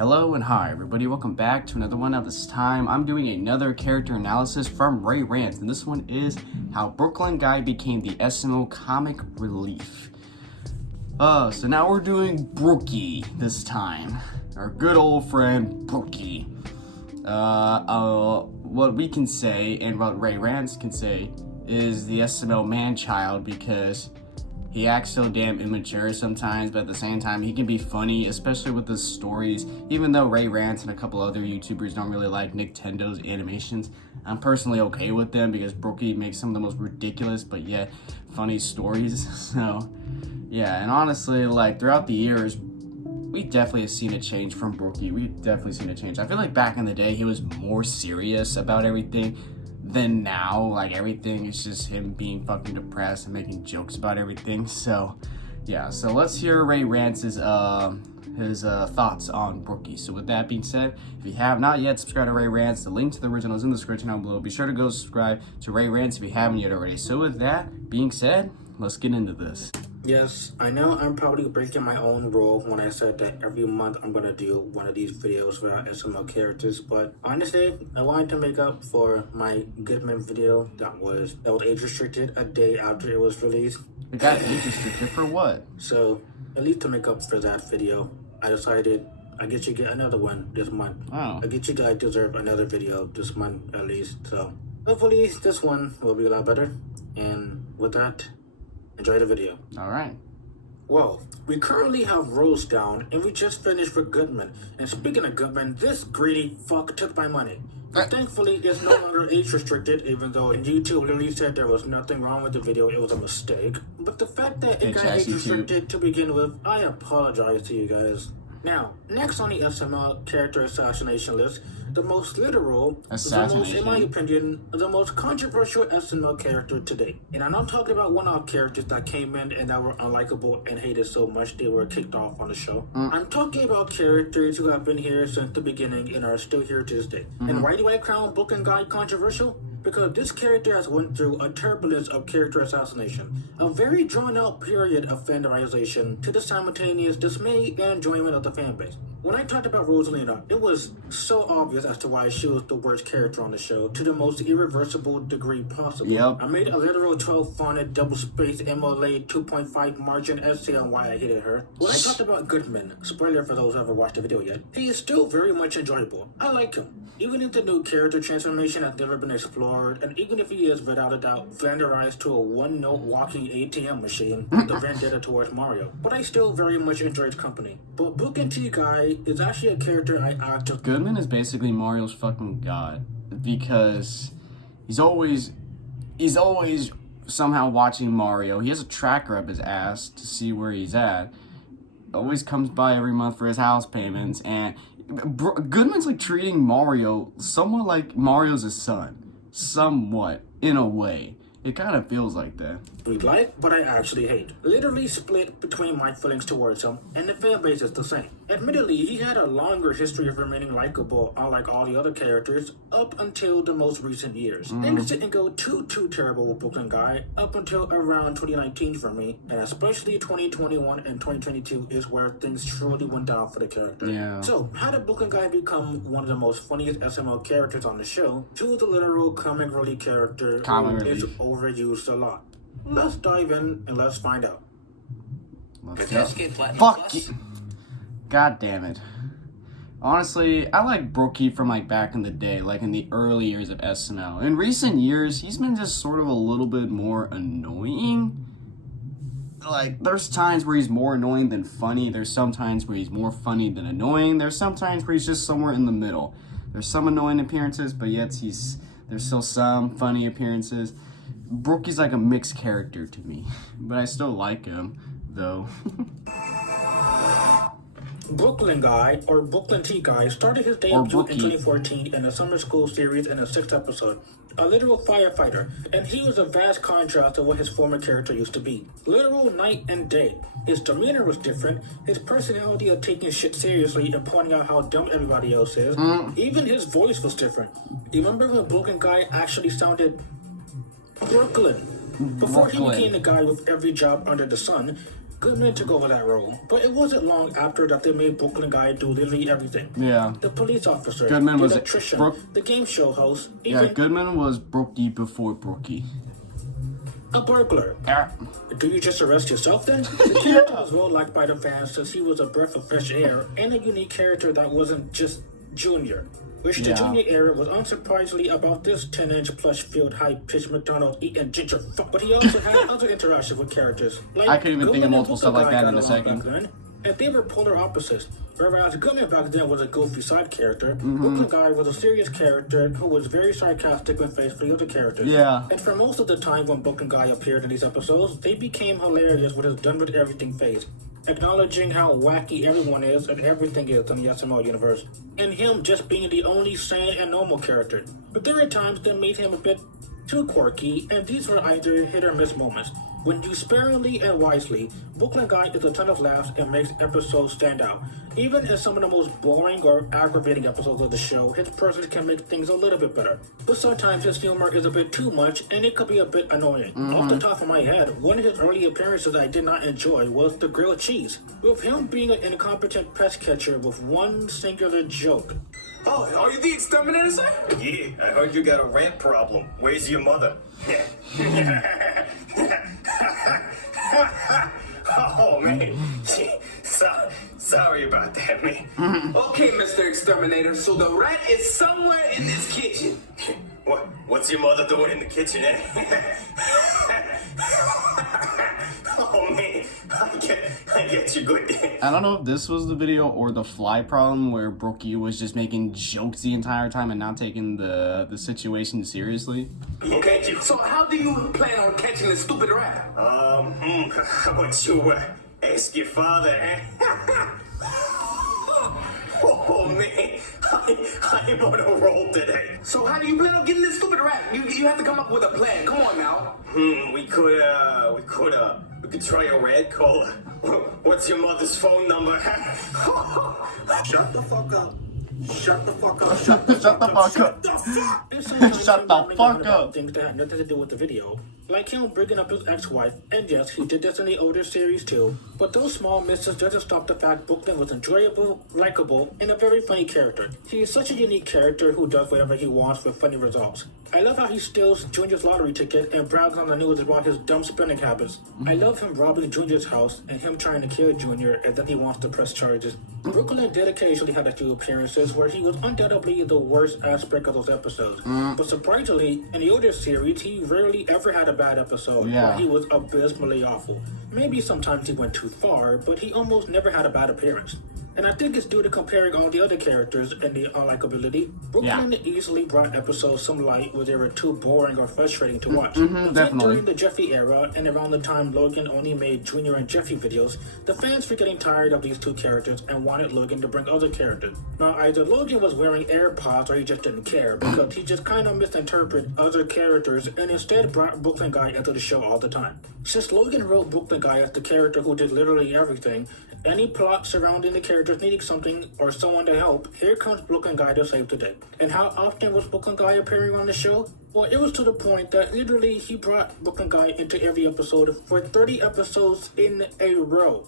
Hello and hi everybody, welcome back to another one. Now this time I'm doing another character analysis from Rants, and this one is how Brooklyn Guy became the SML comic relief. So now we're doing Brookie this time. Our good old friend Brookie. What we can say and what Rants can say is the SML manchild, because he acts so damn immature sometimes, but at the same time, he can be funny, especially with his stories. Even though Rants and a couple other YouTubers don't really like Nintendo's animations, I'm personally okay with them because Brookie makes some of the most ridiculous but yet funny stories. So, yeah, and honestly, like, throughout the years, we definitely have seen a change from Brookie. We've definitely seen a change. I feel like back in the day, he was more serious about everything than now. Like, everything is just him being fucking depressed and making jokes about everything. So yeah, so let's hear Rants' his thoughts on Brookie. So with that being said, if you have not yet subscribed to Rants, the link to the original is in the description down below. Be sure to go subscribe to Rants if you haven't yet already. So with that being said, let's get into this. Yes, I know I'm probably breaking my own rule when I said that every month I'm going to do one of these videos about SML characters, but honestly, I wanted to make up for my Goodman video that was age restricted a day after it was released. It got age restricted for what? So, at least to make up for that video, I decided I guess you get another one this month. Oh. I guess you guys deserve another video this month at least, so hopefully this one will be a lot better, and with that, enjoy the video. Alright. Well, we currently have Rose down, and we just finished with Goodman. And speaking of Goodman, this greedy fuck took my money. But thankfully, it's no longer age restricted, even though YouTube literally said there was nothing wrong with the video, it was a mistake. But the fact that it got age restricted to begin with, I apologize to you guys. Now, next on the SML character assassination list, the most literal, in my opinion, the most controversial SML character to date. And I'm not talking about one-off characters that came in and that were unlikable and hated so much they were kicked off on the show. I'm talking about characters who have been here since the beginning and are still here to this day. And why do I crown Brooklyn Guy controversial? Because this character has went through a turbulence of character assassination, a very drawn-out period of Flanderization to the simultaneous dismay and enjoyment of the fanbase. When I talked about Rosalina, it was so obvious as to why she was the worst character on the show to the most irreversible degree possible. Yep. I made a literal 12-fonted double-spaced MLA 2.5 margin essay on why I hated her. When I talked about Goodman, spoiler for those who haven't watched the video yet, he is still very much enjoyable. I like him. Even if the new character transformation has never been explored, and even if he is without a doubt Flanderized to a one-note walking ATM machine, the vendetta towards Mario. But I still very much enjoy his company. But Brooklyn Guy is actually a character I actively... Goodman is basically Mario's fucking god, because he's always somehow watching Mario. He has a tracker up his ass to see where he's at. Always comes by every month for his house payments, and Goodman's like treating Mario somewhat like Mario's his son. Somewhat, in a way. It kind of feels like that. We like, but I actually hate. Literally split between my feelings towards him, and the fanbase is the same. Admittedly, he had a longer history of remaining likable, unlike all the other characters, up until the most recent years. Things didn't go too terrible with Brooklyn Guy up until around 2019 for me, and especially 2021 and 2022 is where things truly went down for the character. Yeah. So, how did Brooklyn Guy become one of the most funniest SML characters on the show to the literal comic relief character who is overused a lot? Let's dive in and let's find out. Fuck you. God damn it. Honestly, I like Brookie from like back in the day, like in the early years of SML. In recent years, he's been just sort of a little bit more annoying. Like, there's times where he's more annoying than funny. There's some times where he's more funny than annoying. There's some times where he's just somewhere in the middle. There's some annoying appearances, but yet there's still some funny appearances. Brookie's like a mixed character to me, but I still like him, though. Brooklyn Guy, or Brooklyn Guy, started his debut in 2014 in a summer school series in a 6th episode. A literal firefighter, and he was a vast contrast to what his former character used to be. Literal night and day. His demeanor was different, his personality of taking shit seriously and pointing out how dumb everybody else is. Even his voice was different. You remember when Brooklyn Guy actually sounded Brooklyn? Before he became the guy with every job under the sun, Goodman took over that role, but it wasn't long after that they made Brooklyn Guy do literally everything. Yeah. The police officer, Goodman the was electrician, the game show host, yeah, Goodman was Brookie before Brookie. A burglar. Yeah. Do you just arrest yourself then? The character was well liked by the fans since he was a breath of fresh air and a unique character that wasn't just Junior. Which the Junior era was unsurprisingly about this 10-inch plush filled high-pitched McDonald's eating ginger fuck, but he also had other interactions with characters. Like I could even think of multiple stuff like that in a back second. then, and they were polar opposites. Whereas Goodman back then was a goofy side character, Brooklyn Guy was a serious character who was very sarcastic when faced with other characters. Yeah. And for most of the time when Brooklyn Guy appeared in these episodes, they became hilarious with his done with everything phase, acknowledging how wacky everyone is and everything is in the SML universe, and him just being the only sane and normal character. But there are times that made him a bit too quirky, and these were either hit or miss moments. When used sparingly and wisely, Brooklyn Guy is a ton of laughs and makes episodes stand out. Even in some of the most boring or aggravating episodes of the show, his presence can make things a little bit better. But sometimes his humor is a bit too much and it could be a bit annoying. Off the top of my head, one of his early appearances I did not enjoy was the grilled cheese, with him being an incompetent pest catcher with one singular joke. Oh, are you the exterminator, sir? Yeah, I heard you got a rant problem. Where's your mother? Oh, man. Sorry about that, man. Okay, Mr. Exterminator, so the rat is somewhere in this kitchen. What's your mother doing in the kitchen, eh? Oh, man. I get you good. I don't know if this was the video or the fly problem where Brookie was just making jokes the entire time and not taking the situation seriously. Okay, so how do you plan on catching the stupid rat? What you ask your father, eh? Oh, man. I'm on a roll today. So how do you plan on getting this stupid rat? You have to come up with a plan. Come on now. We could try a rat call. What's your mother's phone number? Shut the fuck up. Shut the fuck up. Shut the fuck up. Shut the fuck up. Things that had nothing to do with the video. Like him bringing up his ex-wife, and yes, he did this in the older series too. But those small misses doesn't stop the fact Brooklyn was enjoyable, likable, and a very funny character. He is such a unique character who does whatever he wants with funny results. I love how he steals Junior's lottery ticket and brags on the news about his dumb spending habits. I love him robbing Junior's house and him trying to kill Junior and then he wants to press charges. Brooklyn did occasionally have a few appearances where he was undoubtedly the worst aspect of those episodes. But surprisingly, in the older series, he rarely ever had a bad episode where he was abysmally awful. Maybe sometimes he went too far, but he almost never had a bad appearance. And I think it's due to comparing all the other characters and the unlikability. Brooklyn easily brought episodes some light where they were too boring or frustrating to watch. Definitely. During the Jeffy era, and around the time Logan only made Junior and Jeffy videos, the fans were getting tired of these two characters and wanted Logan to bring other characters. Now, either Logan was wearing AirPods or he just didn't care, because he just kind of misinterpreted other characters and instead brought Brooklyn Guy into the show all the time. Since Logan wrote Brooklyn Guy as the character who did literally everything, any plot surrounding the characters needing something or someone to help, here comes Brooklyn Guy to save the day. And how often was Brooklyn Guy appearing on the show? Well, it was to the point that literally he brought Brooklyn Guy into every episode for 30 episodes in a row.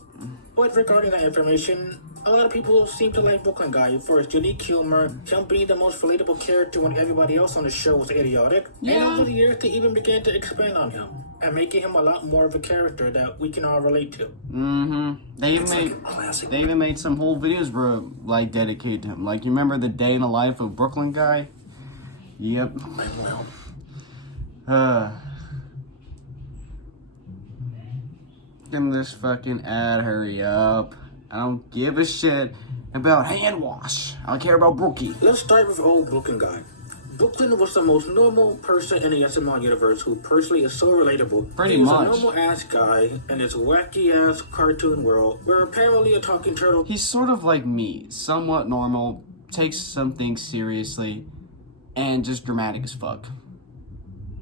But regarding that information, a lot of people seem to like Brooklyn Guy for his unique humor, him being the most relatable character when everybody else on the show was idiotic, and over the years they even began to expand on him and making him a lot more of a character that we can all relate to. They even made some whole videos were like dedicated to him. Like, you remember the day in the life of Brooklyn Guy? Yep. Give him this fucking ad, hurry up. I don't give a shit about hand wash. I don't care about Brookie. Let's start with old Brooklyn Guy. Brooklyn was the most normal person in the SML universe who personally is so relatable. Pretty He was much. a normal ass guy in this wacky ass cartoon world where apparently a talking turtle. He's sort of like me, somewhat normal, takes something seriously, and just dramatic as fuck.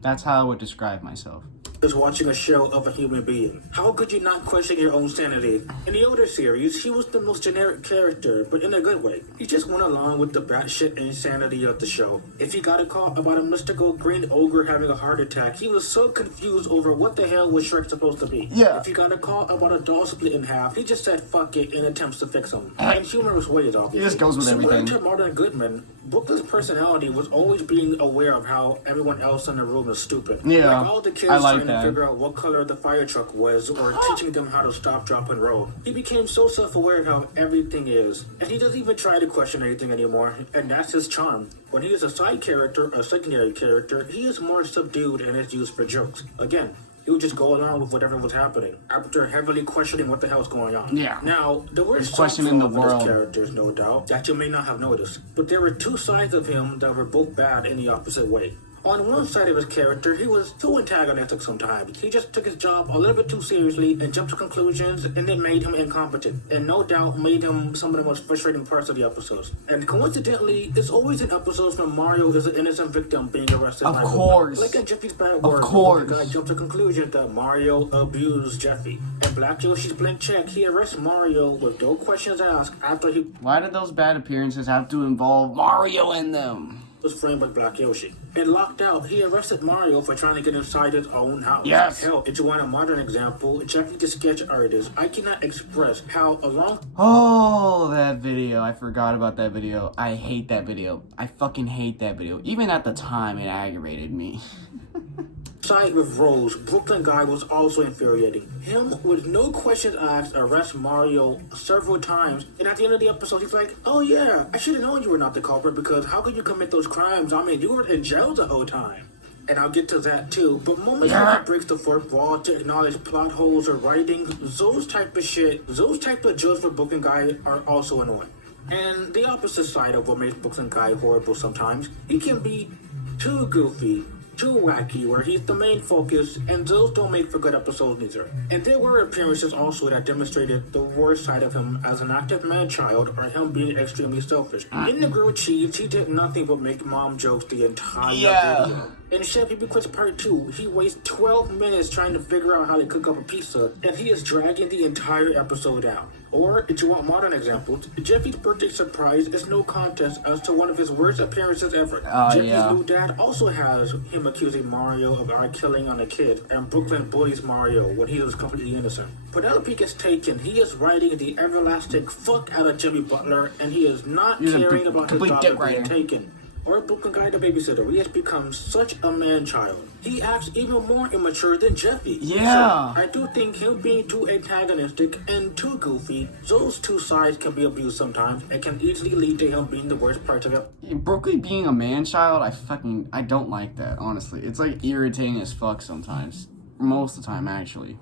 That's how I would describe myself. is watching a show of a human being. How could you not question your own sanity? In the older series, he was the most generic character, but in a good way. He just went along with the batshit insanity of the show. If he got a call about a mystical green ogre having a heart attack, he was so confused over what the hell was Shrek supposed to be. Yeah. If he got a call about a doll split in half, he just said fuck it in attempts to fix him. In humorous ways, obviously. He just goes with everything. Similar to Martin Goodman, Brooklyn's personality was always being aware of how everyone else in the room is stupid. Yeah, Like all the kids I like trying that. to figure out what color the fire truck was, or teaching them how to stop, drop, and roll. He became so self-aware of how everything is, and he doesn't even try to question anything anymore, and that's his charm. When he is a side character, a secondary character, he is more subdued and is used for jokes. Again, he would just go along with whatever was happening, after heavily questioning what the hell's going on. Yeah. Now, there were some questioning the flaws in his world. characters, no doubt, that you may not have noticed, but there were two sides of him that were both bad in the opposite way. On one side of his character, he was too antagonistic sometimes. He just took his job a little bit too seriously and jumped to conclusions, and it made him incompetent, and no doubt made him some of the most frustrating parts of the episodes. And coincidentally, it's always in episodes when Mario is an innocent victim being arrested Of by course. Like in Jeffy's Bad Of Word, course. the guy jumped to conclusion that Mario abused Jeffy. And Black Yoshi's Blink Check, he arrests Mario with no questions asked after he Why did those bad appearances have to involve Mario in them? was framed by Black Yoshi. And locked out, he arrested Mario for trying to get inside his own house. Yes. Hell, if you want a modern example, Jeffy the sketch artist, I cannot express how Oh, that video. I forgot about that video. I hate that video. I fucking hate that video. Even at the time, it aggravated me. Side with Rose, Brooklyn Guy was also infuriating. Him, with no questions asked, arrests Mario several times, and at the end of the episode, he's like, oh yeah, I should have known you were not the culprit, because how could you commit those crimes? I mean, you were in jail the whole time. And I'll get to that too, but moments when he breaks the fourth wall to acknowledge plot holes or writing, those type of jokes for Brooklyn Guy are also annoying. And the opposite side of what makes Brooklyn Guy horrible sometimes, he can be too goofy, too wacky, where he's the main focus, and those don't make for good episodes either. And there were appearances also that demonstrated the worst side of him as an active man-child, or him being extremely selfish. In the grilled cheese, he did nothing but make mom jokes the entire video. In Chef He Quits Part 2, he wastes 12 minutes trying to figure out how to cook up a pizza, and he is dragging the entire episode out. Or, if you want modern examples, Jeffy's birthday surprise is no contest as to one of his worst appearances ever. Jeffy's new dad also has him accusing Mario of eye-killing on a kid, and Brooklyn bullies Mario when he was completely innocent. Penelope gets taken. He is writing the everlasting fuck out of Jimmy Butler, and he is not caring about his daughter being taken. Or Brooklyn Guy the babysitter, he has become such a man-child. He acts even more immature than Jeffy. Yeah. So I do think him being too antagonistic and too goofy, those two sides can be abused sometimes and can easily lead to him being the worst part of it. Brooklyn being a man-child, I don't like that, honestly. It's like irritating as fuck sometimes. Most of the time, actually.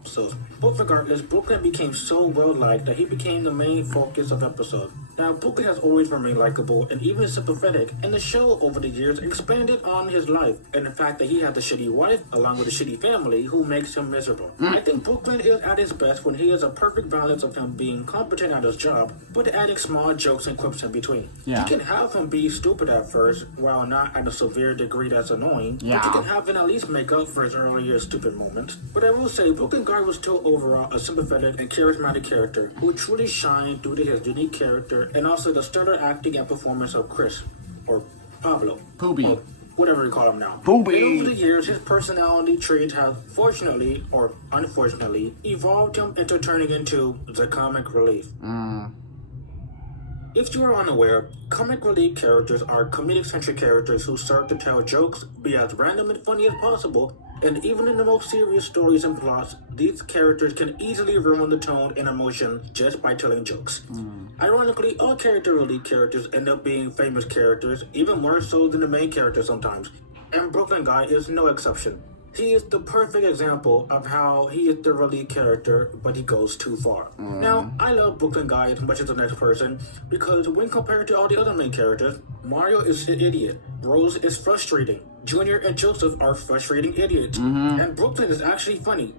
But regardless, Brooklyn became so well-liked that he became the main focus of episodes. Now, Brooklyn has always remained likable and even sympathetic, and the show over the years expanded on his life and the fact that he had a shitty wife along with a shitty family who makes him miserable. I think Brooklyn is at his best when he is a perfect balance of him being competent at his job, but adding small jokes and quips in between. You can have him be stupid at first, while not at a severe degree that's annoying, but you can have him at least make up for his earlier stupid moments. But I will say, Brooklyn Guy was still overall a sympathetic and charismatic character who truly shined due to his unique character and also the stellar acting and performance of Chris, or Pablo. Poopy. Or whatever you call him now. Poopy. And over the years, his personality traits have, fortunately or unfortunately, evolved him into turning into the comic relief. If you are unaware, comic relief characters are comedic-centric characters who serve to tell jokes, be as random and funny as possible, and even in the most serious stories and plots, these characters can easily ruin the tone and emotion just by telling jokes. Ironically, all character relief characters end up being famous characters, even more so than the main character sometimes, and Brooklyn Guy is no exception. He is the perfect example of how he is the relief character, but he goes too far. Now, I love Brooklyn Guy as much as the next person, because when compared to all the other main characters, Mario is an idiot, Rose is frustrating, Junior and Joseph are frustrating idiots, and Brooklyn is actually funny,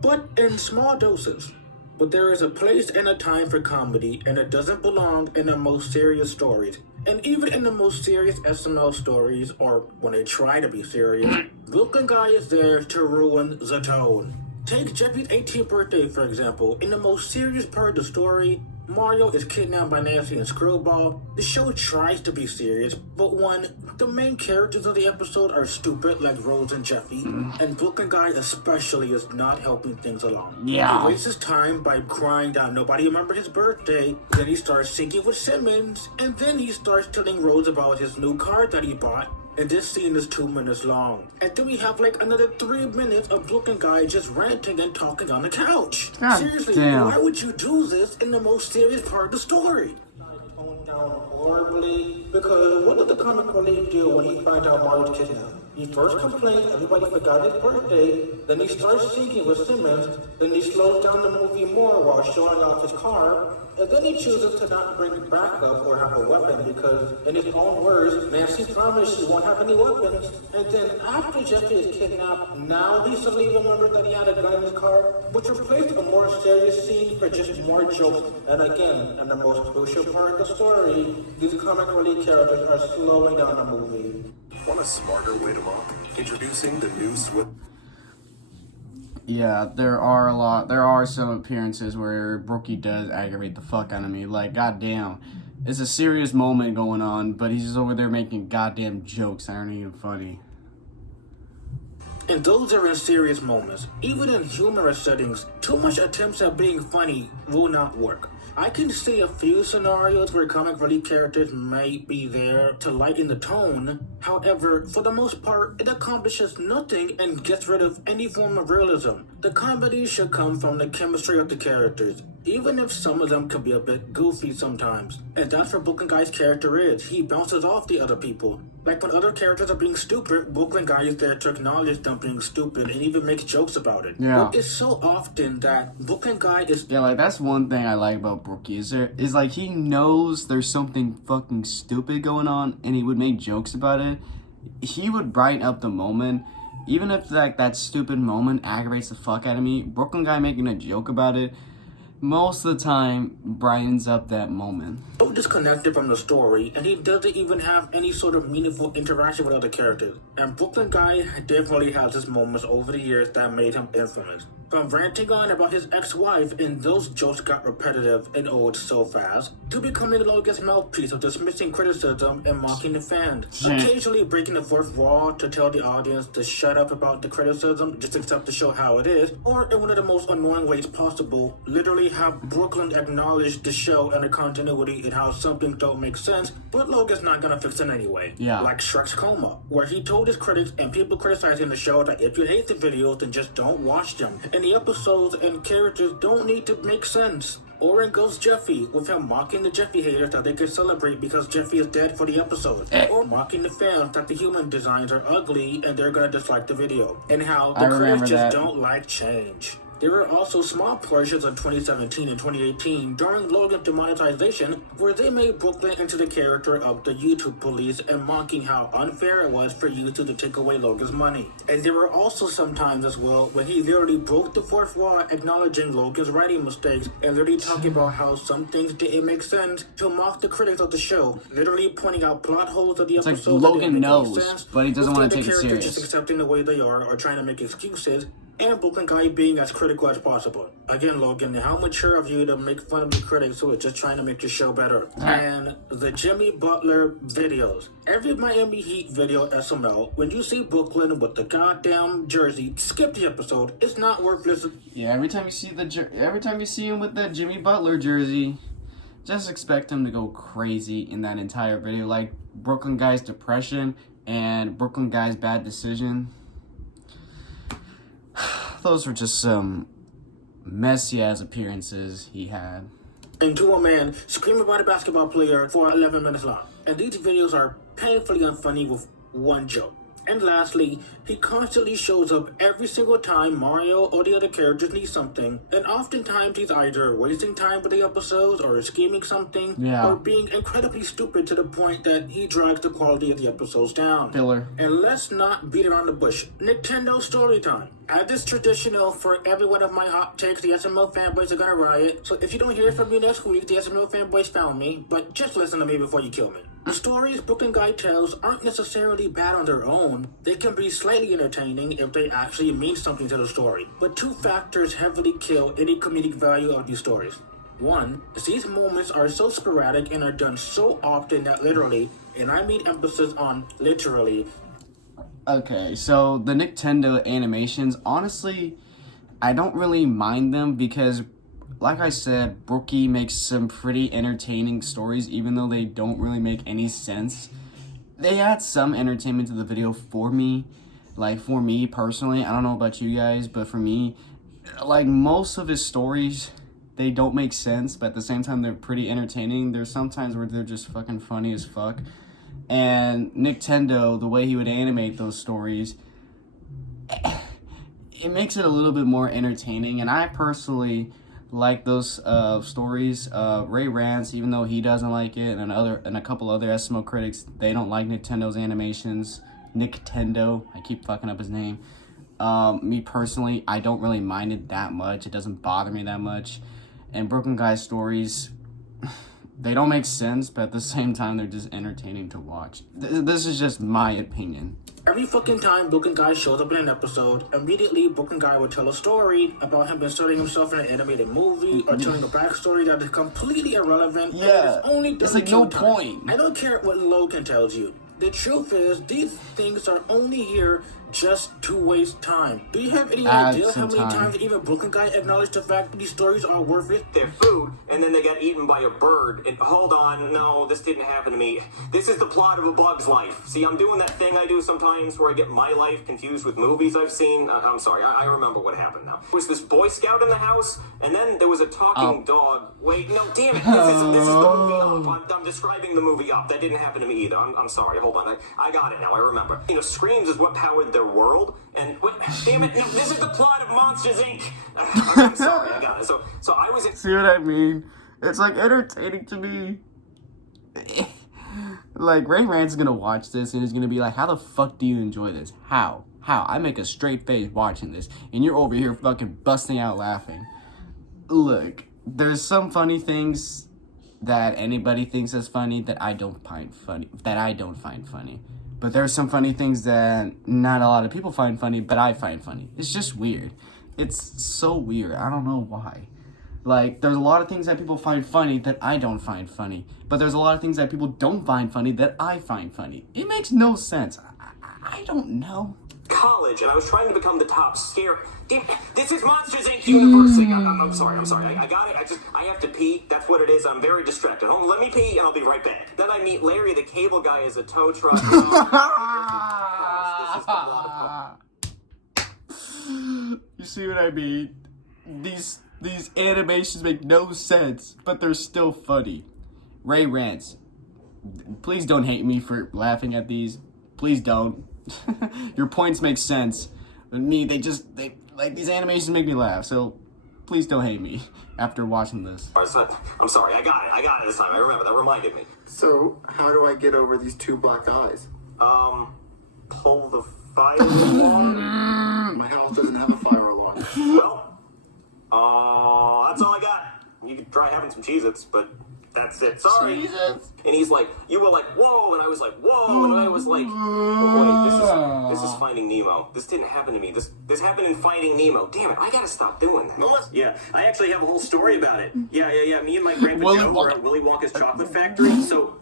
but in small doses. But there is a place and a time for comedy, and it doesn't belong in the most serious stories. And even in the most serious SML stories, or when they try to be serious, Brooklyn Guy is there to ruin the tone. Take Jeffy's 18th birthday, for example. In the most serious part of the story, Mario is kidnapped by Nancy and Screwball. The show tries to be serious, but one, the main characters of the episode are stupid like Rose and Jeffy, and Brooklyn Guy especially is not helping things along. Yeah. He wastes his time by crying that nobody remembered his birthday, then he starts singing with Simmons, and then he starts telling Rose about his new car that he bought. And this scene is 2 minutes long. And then we have like another 3 minutes of Brooklyn Guy just ranting and talking on the couch. God Seriously, damn. why would you do this in the most serious part of the story? Toned down horribly, because what did the comic relief do when he finds out Mario's kidnapped? He first complains everybody forgot his birthday, then he starts singing with Simmons, then he slows down the movie more while showing off his car, and then he chooses to not bring backup or have a weapon because, in his own words, Nancy promised she won't have any weapons. And then after Jeffy is kidnapped, now he suddenly remembers that he had a gun in his car, which replaced a more serious scene for just more jokes. And again, in the most crucial part of the story, these comic relief characters are slowing down the movie. Want a smarter way to mock? Introducing the new Swift. Yeah, there are some appearances where Brookie does aggravate the fuck out of me. Like, goddamn, it's a serious moment going on, but he's just over there making goddamn jokes that aren't even funny. And those are in serious moments. Even in humorous settings, too much attempts at being funny will not work. I can see a few scenarios where comic relief characters may be there to lighten the tone. However, for the most part, it accomplishes nothing and gets rid of any form of realism. The comedy should come from the chemistry of the characters, even if some of them can be a bit goofy sometimes. And that's what Brooklyn Guy's character is. He bounces off the other people. Like when other characters are being stupid, Brooklyn Guy is there to acknowledge them being stupid and even make jokes about it. Yeah. But it's so often that Brooklyn Guy is... Yeah, like, that's one thing I like about Brookie, is like, he knows there's something fucking stupid going on, and he would make jokes about it. He would brighten up the moment, even if, like, that stupid moment aggravates the fuck out of me. Brooklyn Guy making a joke about it, most of the time, brightens up that moment. So disconnected from the story, and he doesn't even have any sort of meaningful interaction with other characters. And Brooklyn Guy definitely has his moments over the years that made him infamous. From ranting on about his ex-wife, and those jokes got repetitive and old so fast, to becoming Logan's mouthpiece of dismissing criticism and mocking the fans. Occasionally breaking the fourth wall to tell the audience to shut up about the criticism, just accept the show how it is, or in one of the most annoying ways possible, literally have Brooklyn acknowledge the show and the continuity and how some things don't make sense, but Logan's not gonna fix it anyway. Yeah. Like Shrek's Coma, where he told his critics and people criticizing the show that if you hate the videos, then just don't watch them. And the episodes and characters don't need to make sense. Or in Ghost Jeffy, with him mocking the Jeffy haters that they could celebrate because Jeffy is dead for the episode. Or mocking the fans that the human designs are ugly and they're gonna dislike the video. And how the critics just don't like change. There were also small portions of 2017 and 2018 during Logan's demonetization where they made Brooklyn into the character of the YouTube police and mocking how unfair it was for YouTube to take away Logan's money. And there were also some times as well when he literally broke the fourth wall acknowledging Logan's writing mistakes and literally talking about how some things didn't make sense to mock the critics of the show, literally pointing out plot holes of the episode. It's like Logan knows, but he doesn't want to take it serious. Just accepting the way they are or trying to make excuses. And Brooklyn Guy being as critical as possible. Again, Logan, how mature of you to make fun of the critics who are just trying to make your show better. And the Jimmy Butler videos. Every Miami Heat video SML, when you see Brooklyn with the goddamn jersey, skip the episode. It's not worth listening. Yeah, every time you see him with that Jimmy Butler jersey, just expect him to go crazy in that entire video. Like Brooklyn Guy's depression and Brooklyn Guy's bad decision. Those were just some messy ass appearances he had. And to a man scream about a basketball player for 11 minutes long. And these videos are painfully unfunny with one joke. And lastly, he constantly shows up every single time Mario or the other characters need something, and oftentimes he's either wasting time with the episodes or scheming something, or being incredibly stupid to the point that he drags the quality of the episodes down. Filler. And let's not beat around the bush. Nintendo story time. As is traditional for every one of my hot takes, the SML fanboys are gonna riot. So if you don't hear from me next week, the SML fanboys found me, but just listen to me before you kill me. The stories Book and Guy tells aren't necessarily bad on their own. They can be slightly entertaining if they actually mean something to the story. But two factors heavily kill any comedic value of these stories. One, these moments are so sporadic and are done so often that literally, and I mean emphasis on literally. Okay, so the Nintendo animations, honestly, I don't really mind them because, like I said, Brookie makes some pretty entertaining stories, even though they don't really make any sense. They add some entertainment to the video for me. Like, for me personally, I don't know about you guys, but for me, like, most of his stories, they don't make sense, but at the same time, they're pretty entertaining. There's some times where they're just fucking funny as fuck. And Nintendo, the way he would animate those stories, it makes it a little bit more entertaining. And I personally like those stories. Ray Rants, even though he doesn't like it, and a couple other SML critics, they don't like Nintendo's animations. Nintendo, I keep fucking up his name. Me personally, I don't really mind it that much. It doesn't bother me that much. And Broken Guy's stories, they don't make sense, but at the same time, they're just entertaining to watch. This is just my opinion. Every fucking time Book and Guy shows up in an episode, immediately Book and Guy would tell a story about him inserting himself in an animated movie or telling a backstory that is completely irrelevant. Yeah, and only it's like no point. I don't care what Logan tells you. The truth is, these things are only here just to waste time. Do you have any idea how many times even Brooklyn Guy acknowledged the fact that these stories are worth it? Their food, and then they got eaten by a bird. And hold on, no, this didn't happen to me. This is the plot of A Bug's Life. See, I'm doing that thing I do sometimes where I get my life confused with movies I've seen. I'm sorry, I remember what happened now. There was this Boy Scout in the house, and then there was a talking dog. Wait, no, damn it. This is the movie Up. I'm describing the movie Up. That didn't happen to me either. I'm sorry, hold on. I got it now, I remember. You know, screams is what powered their world, and wait, damn it, no, this is the plot of Monsters, Inc. I'm sorry, I got it. So I was... See what I mean? It's like entertaining to me. Like, Ray Rant's gonna watch this and he's gonna be like, how the fuck do you enjoy this? How? I make a straight face watching this, and you're over here fucking busting out laughing. Look, there's some funny things that anybody thinks is funny that I don't find funny. But there's some funny things that not a lot of people find funny, but I find funny. It's just weird. It's so weird. I don't know why. Like, there's a lot of things that people find funny that I don't find funny. But there's a lot of things that people don't find funny that I find funny. It makes no sense. I don't know. College, and I was trying to become the top scare. Damn, this is Monsters Inc. University. I'm sorry. I got it. I have to pee. That's what it is. I'm very distracted. Let me pee, and I'll be right back. Then I meet Larry, the cable guy, as a tow truck. This is the plot of... You see what I mean? These animations make no sense, but they're still funny. Ray Rants, please don't hate me for laughing at these. Please don't. Your points make sense. But me, these animations make me laugh, so please don't hate me after watching this. I'm sorry, I got it this time. I remember, that reminded me. So, how do I get over these two black eyes? Pull the fire alarm? My house doesn't have a fire alarm. Well, that's all I got. You could try having some Cheez-Its, but that's it. Sorry. Cheez-Its? And he's like, you were like, whoa, and I was like, whoa, and I was like, oh, wait, this is Finding Nemo. This didn't happen to me. This happened in Finding Nemo. Damn it, I gotta stop doing that. Yeah, I actually have a whole story about it. Yeah. Me and my grandpa Joe were at Willy Wonka's chocolate factory. So,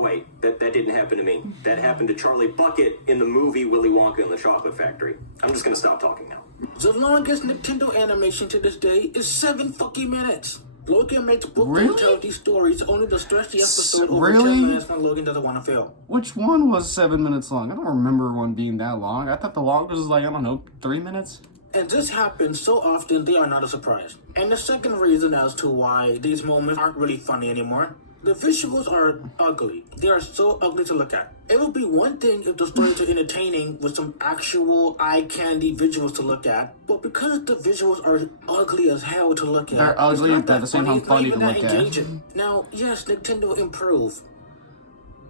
wait, that didn't happen to me. That happened to Charlie Bucket in the movie Willy Wonka and the Chocolate Factory. I'm just gonna stop talking now. The longest Nintendo animation to this day is 7 fucking minutes. Logan makes Book tell these stories only to stretch the episode over 10 minutes when Logan doesn't want to fail. Which one was 7 minutes long? I don't remember one being that long. I thought the longest was like, I don't know, 3 minutes? And this happens so often, they are not a surprise. And the second reason as to why these moments aren't really funny anymore, the visuals are ugly. They are so ugly to look at. It would be one thing if the stories are entertaining with some actual eye candy visuals to look at, but because the visuals are ugly as hell to look at, they're ugly, but at the same time funny to look at. Now, yes, Nintendo improved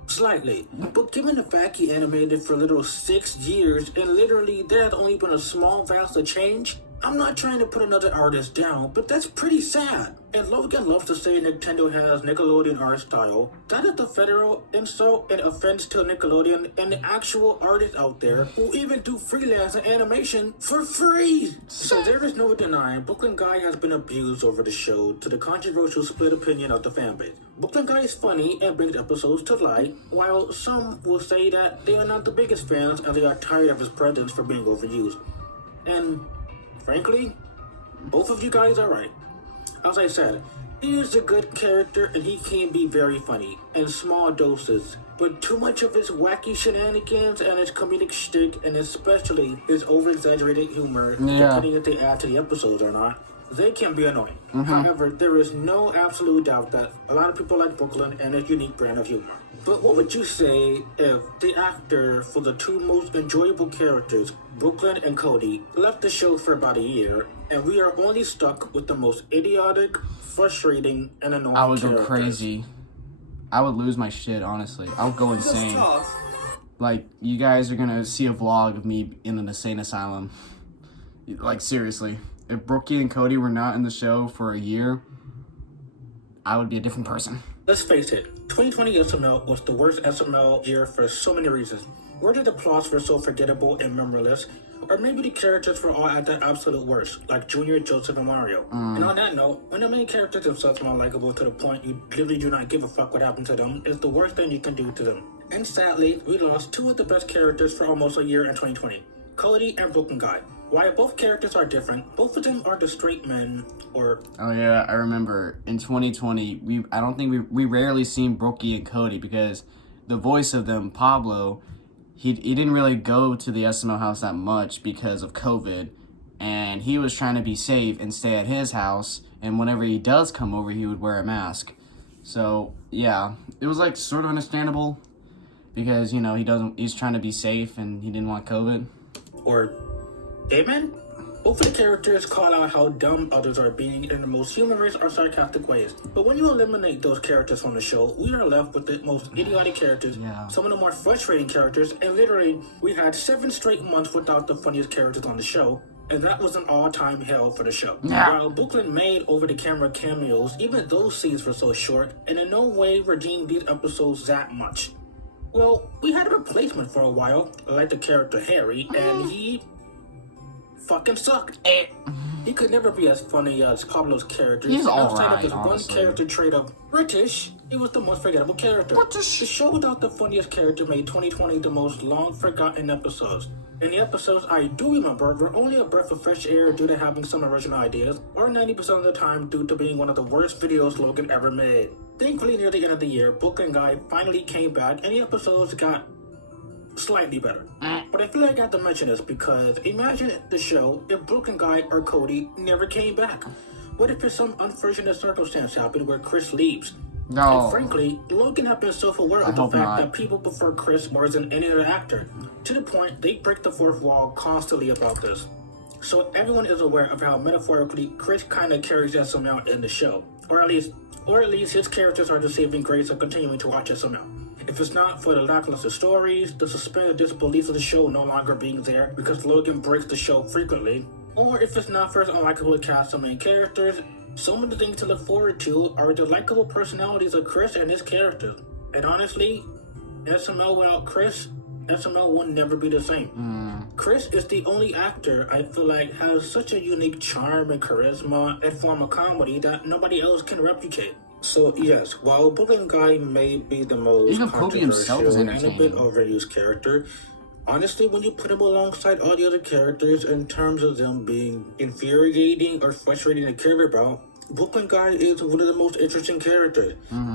slightly, but given the fact he animated for a little 6 years, and literally there has only been a small vast of change, I'm not trying to put another artist down, but that's pretty sad. And Logan loves to say Nintendo has Nickelodeon art style. That is the federal insult and offense to Nickelodeon and the actual artists out there who even do freelance and animation for free. So there is no denying Brooklyn Guy has been abused over the show to the controversial split opinion of the fanbase. Brooklyn Guy is funny and brings episodes to light, while some will say that they are not the biggest fans and they are tired of his presence for being overused. And frankly, both of you guys are right. As I said, he is a good character and he can be very funny in small doses, but too much of his wacky shenanigans and his comedic shtick, and especially his over-exaggerated humor, depending if they add to the episodes or not, they can be annoying. However, there is no absolute doubt that a lot of people like Brooklyn and his unique brand of humor. But what would you say if the actor for the two most enjoyable characters, Brooklyn and Cody, left the show for about a year, and we are only stuck with the most idiotic, frustrating, and annoying I would go characters? crazy. I would lose my shit, honestly. I would go insane. Like, you guys are gonna see a vlog of me in an insane asylum. Like, seriously. If Brookie and Cody were not in the show for a year, I would be a different person. Let's face it, 2020 SML was the worst SML year for so many reasons. Whether the plots were so forgettable and memoryless, or maybe the characters were all at their absolute worst, like Junior, Joseph, and Mario. And on that note, when the main characters themselves are not likable to the point you literally do not give a fuck what happened to them, is the worst thing you can do to them. And sadly, we lost two of the best characters for almost a year in 2020, Cody and Brooklyn Guy. While both characters are different, both of them are the straight men, or... Oh yeah, I remember in 2020, I don't think we rarely seen Brookie and Cody because the voice of them, Pablo, he didn't really go to the SML house that much because of COVID, and he was trying to be safe and stay at his house, and whenever he does come over, he would wear a mask. So yeah, it was like sort of understandable because, you know, he's trying to be safe and he didn't want COVID. Or... Amen? Both of the characters call out how dumb others are being in the most humorous or sarcastic ways. But when you eliminate those characters from the show, we are left with the most idiotic characters, some of the more frustrating characters, and literally, we had 7 straight months without the funniest characters on the show, and that was an all-time hell for the show. While Brooklyn made over-the-camera cameos, even those scenes were so short, and in no way redeemed these episodes that much. Well, we had a replacement for a while, like the character Harry, and he... fucking sucked. He could never be as funny as Pablo's character. He's outside of his honestly. one character trait of British, he was the most forgettable character. The show without the funniest character made 2020 the most long-forgotten episodes. And the episodes I do remember were only a breath of fresh air due to having some original ideas, or 90% of the time due to being one of the worst videos Logan ever made. Thankfully, near the end of the year, Brooklyn Guy finally came back, and the episodes got slightly better. But I feel like I have to mention this because imagine the show if Brooklyn Guy or Cody never came back. What if some unfortunate circumstance happened where Chris leaves? No. And frankly, Logan have been self-aware of the fact that people prefer Chris more than any other actor, to the point they break the fourth wall constantly about this. So everyone is aware of how metaphorically Chris kind of carries SML in the show, or at least his characters are the saving grace of continuing to watch SML. If it's not for the lackluster stories, the suspended disbelief of the show no longer being there because Logan breaks the show frequently, or if it's not for his unlikable cast of main characters, some of the things to look forward to are the likable personalities of Chris and his characters. And honestly, SML without Chris, SML will never be the same. Chris is the only actor I feel like has such a unique charm and charisma and form of comedy that nobody else can replicate. So yes, while Brooklyn Guy may be the most even Kobe himself is controversial and a bit entertaining. overused character, honestly, when you put him alongside all the other characters in terms of them being infuriating or frustrating to care about, Brooklyn Guy is one of the most interesting characters.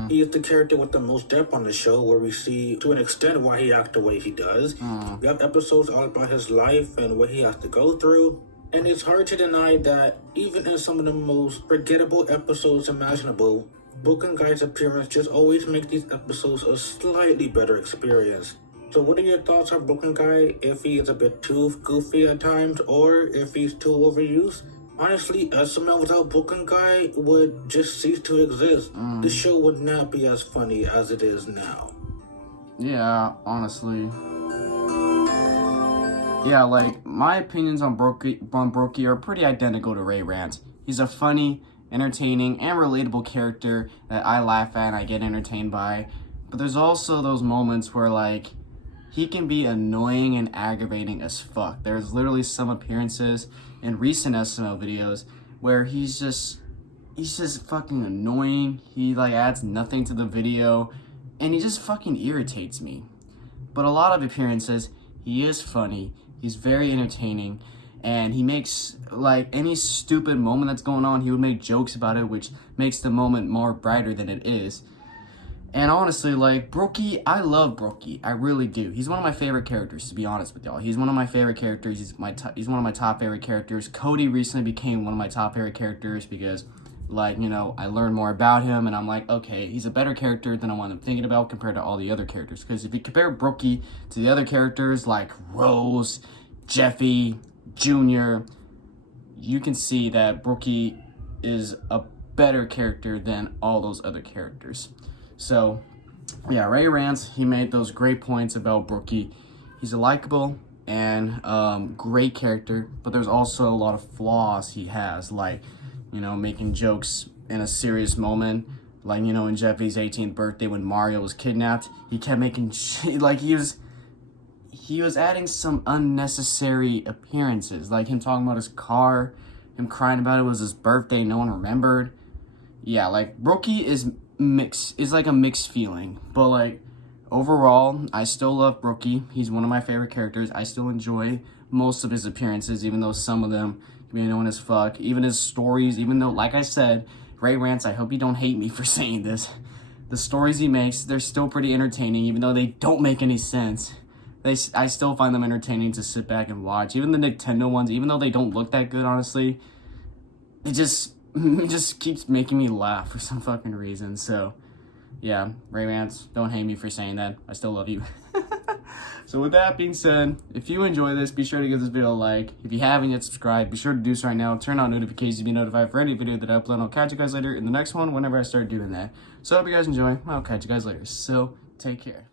He is the character with the most depth on the show, where we see to an extent why he acts the way he does. We have episodes all about his life and what he has to go through. And it's hard to deny that even in some of the most forgettable episodes imaginable, Brooklyn Guy's appearance just always makes these episodes a slightly better experience. So what are your thoughts on Brooklyn Guy, if he is a bit too goofy at times, or if he's too overused? Honestly, SML without Brooklyn Guy would just cease to exist. The show would not be as funny as it is now. Yeah, honestly. yeah, like, my opinions on Brokey are pretty identical to Ray Rants. He's a funny, entertaining, and relatable character that I laugh at and I get entertained by. But there's also those moments where, like, he can be annoying and aggravating as fuck. There's literally some appearances in recent SML videos where he's just fucking annoying. He, like, adds nothing to the video, and he just fucking irritates me. But a lot of appearances, he is funny, he's very entertaining, and he makes, like, any stupid moment that's going on, he would make jokes about it, which makes the moment more brighter than it is. And honestly, like, Brokey, I love Brokey. I really do. He's one of my favorite characters, to be honest with y'all. He's one of my favorite characters. He's one of my top favorite characters. Cody recently became one of my top favorite characters because, like, you know, I learned more about him, and I'm like, okay, he's a better character than I'm thinking about compared to all the other characters. Because if you compare Brokey to the other characters, like Rose, Jeffy, Junior, you can see that Brokey is a better character than all those other characters. So, yeah, Ray Rants, he made those great points about Brokey. He's a likable and great character, but there's also a lot of flaws he has, like, you know, making jokes in a serious moment. Like, you know, in Jeffy's 18th birthday when Mario was kidnapped, he kept making, like, he was adding some unnecessary appearances, like him talking about his car, him crying about it was his birthday, no one remembered. Yeah, like, Brokey is like a mixed feeling, but, like, overall, I still love Brokey. He's one of my favorite characters. I still enjoy most of his appearances, even though some of them can be annoying as fuck. Even his stories, even though, like I said, Ray Rants, I hope you don't hate me for saying this. The stories he makes, they're still pretty entertaining, even though they don't make any sense. I still find them entertaining to sit back and watch. Even the Nintendo ones, even though they don't look that good, honestly, it just keeps making me laugh for some fucking reason. So, yeah, Ray Rants, don't hate me for saying that. I still love you. So with that being said, if you enjoy this, be sure to give this video a like. If you haven't yet subscribed, be sure to do so right now. Turn on notifications to be notified for any video that I upload. I'll catch you guys later in the next one whenever I start doing that. So I hope you guys enjoy. I'll catch you guys later. So, take care.